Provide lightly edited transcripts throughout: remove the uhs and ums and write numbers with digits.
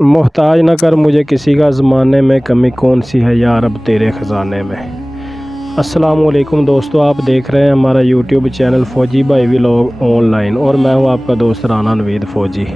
मोहताज न कर मुझे किसी का ज़माने में, कमी कौन सी है यार अब तेरे ख़जाने में। अस्सलामुअलैकुम दोस्तों, आप देख रहे हैं हमारा यूट्यूब चैनल फ़ौजी भाई व्लॉग ऑनलाइन और मैं हूं आपका दोस्त राना नवीद फ़ौजी।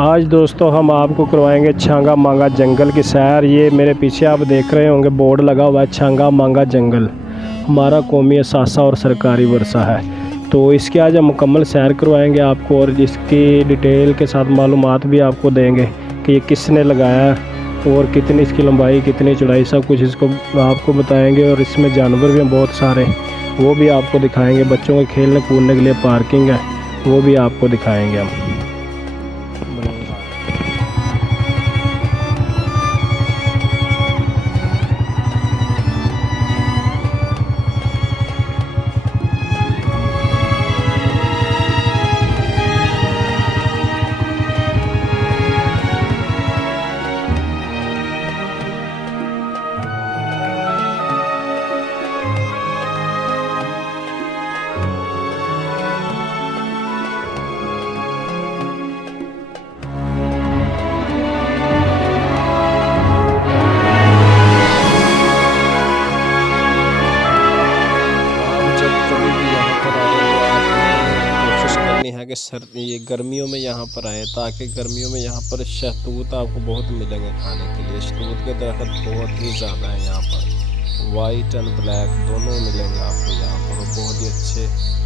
आज दोस्तों हम आपको करवाएंगे छांगा मांगा जंगल की सैर। ये मेरे पीछे आप देख रहे होंगे बोर्ड लगा हुआ है छांगा मांगा जंगल, हमारा कौमी असासा और सरकारी वर्षा है। तो इसकी आज हम मुकम्मल सैर करवाएंगे आपको और इसकी डिटेल के साथ मालूमात भी आपको देंगे कि ये किसने लगाया और कितनी इसकी लंबाई कितनी चौड़ाई, सब कुछ इसको आपको बताएंगे। और इसमें जानवर भी हैं बहुत सारे, वो भी आपको दिखाएंगे। बच्चों के खेलने कूदने के लिए पार्किंग है, वो भी आपको दिखाएंगे हम। है कि ये गर्मियों में यहाँ पर आए, ताकि गर्मियों में यहाँ पर शहतूत आपको बहुत मिलेंगे खाने के लिए। शहतूत के दरख्त बहुत ही ज़्यादा है यहाँ पर, वाइट एंड ब्लैक दोनों मिलेंगे आपको यहाँ पर, बहुत ही अच्छे।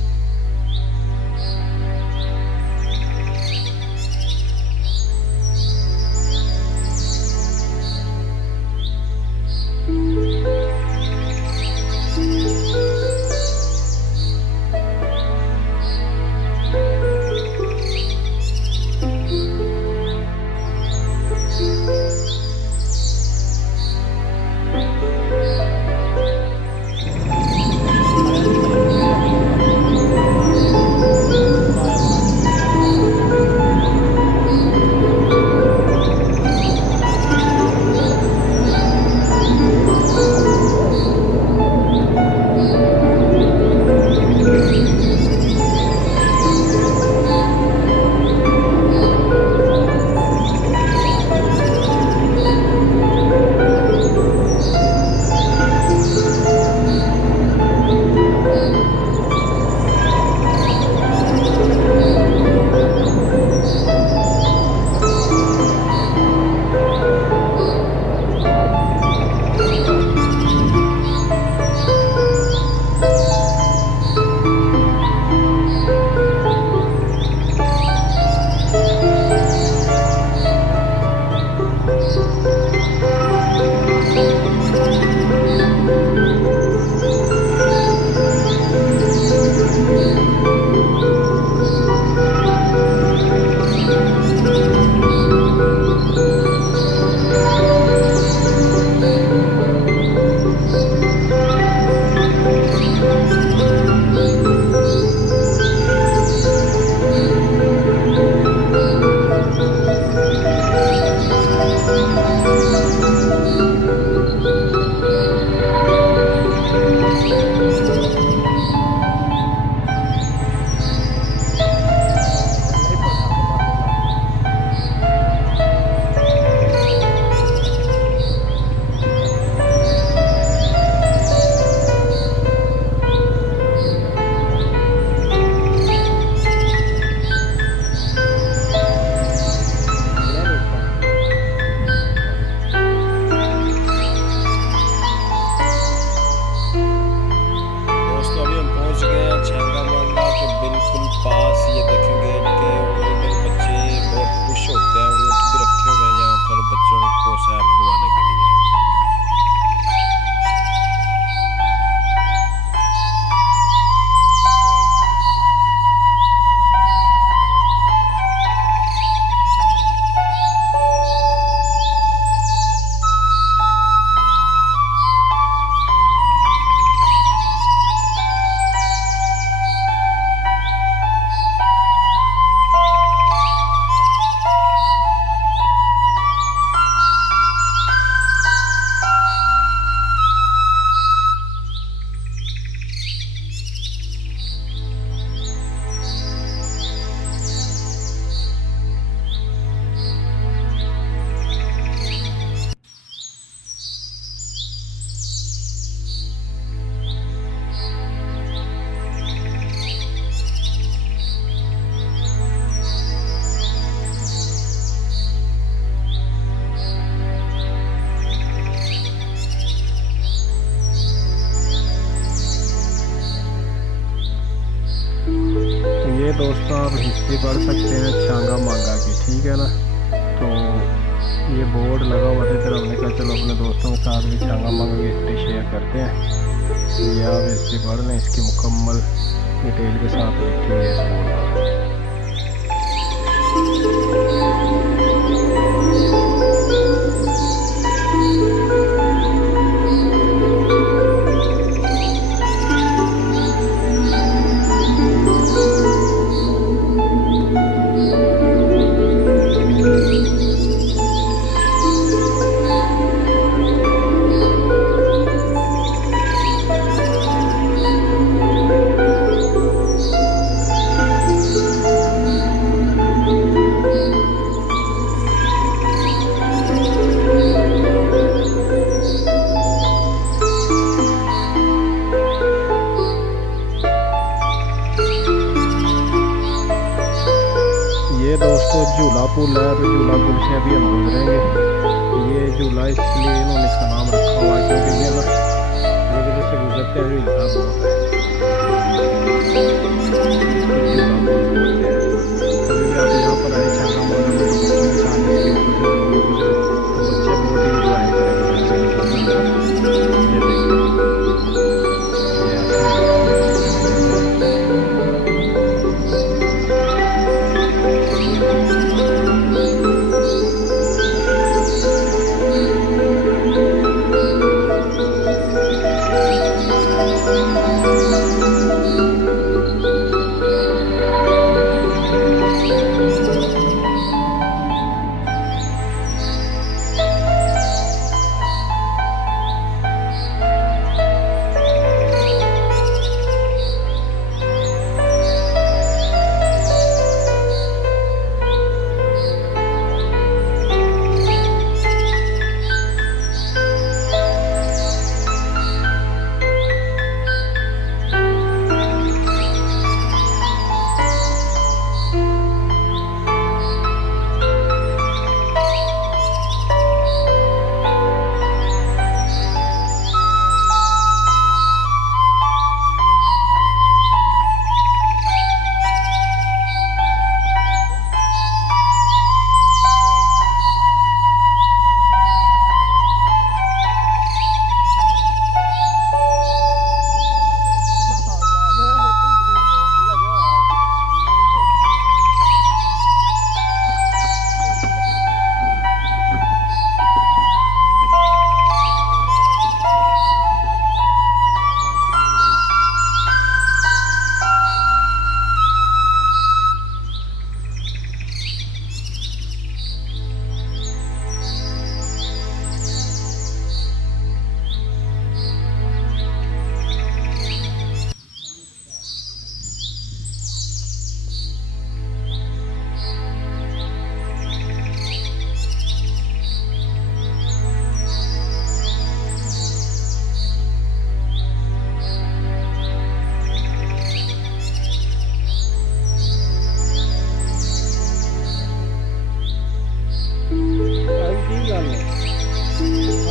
भी पढ़ सकते हैं छांगा मांगा की, ठीक है ना। तो ये बोर्ड लगा हुआ था, फिर हमने कहा चलो अपने दोस्तों के साथ भी छांगा मांगा की हिस्ट्री शेयर करते हैं। ये आप हिस्ट्री पढ़ लें, इसकी मुकम्मल डिटेल के साथ लिखी हुई है इस बोर्ड पर। ये दोस्तों झूला पुल है, तो झूला पुल से अभी हम गुजरेंगे। ये झूला इसलिए इन्होंने इसका नाम रखा हुआ है क्योंकि ये ना जगह से गुजरते हुए हिलता बहुत है। झूला पुल बोलते हैं। कभी भी आप यहाँ पर आए छांगा मांगा में तो बच्चों के साथ इसके ऊपर से जरूर गुजरे, तो बच्चे बहुत ही इंजॉय करेंगे। ये देखिए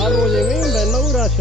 हर रोज में बहना रश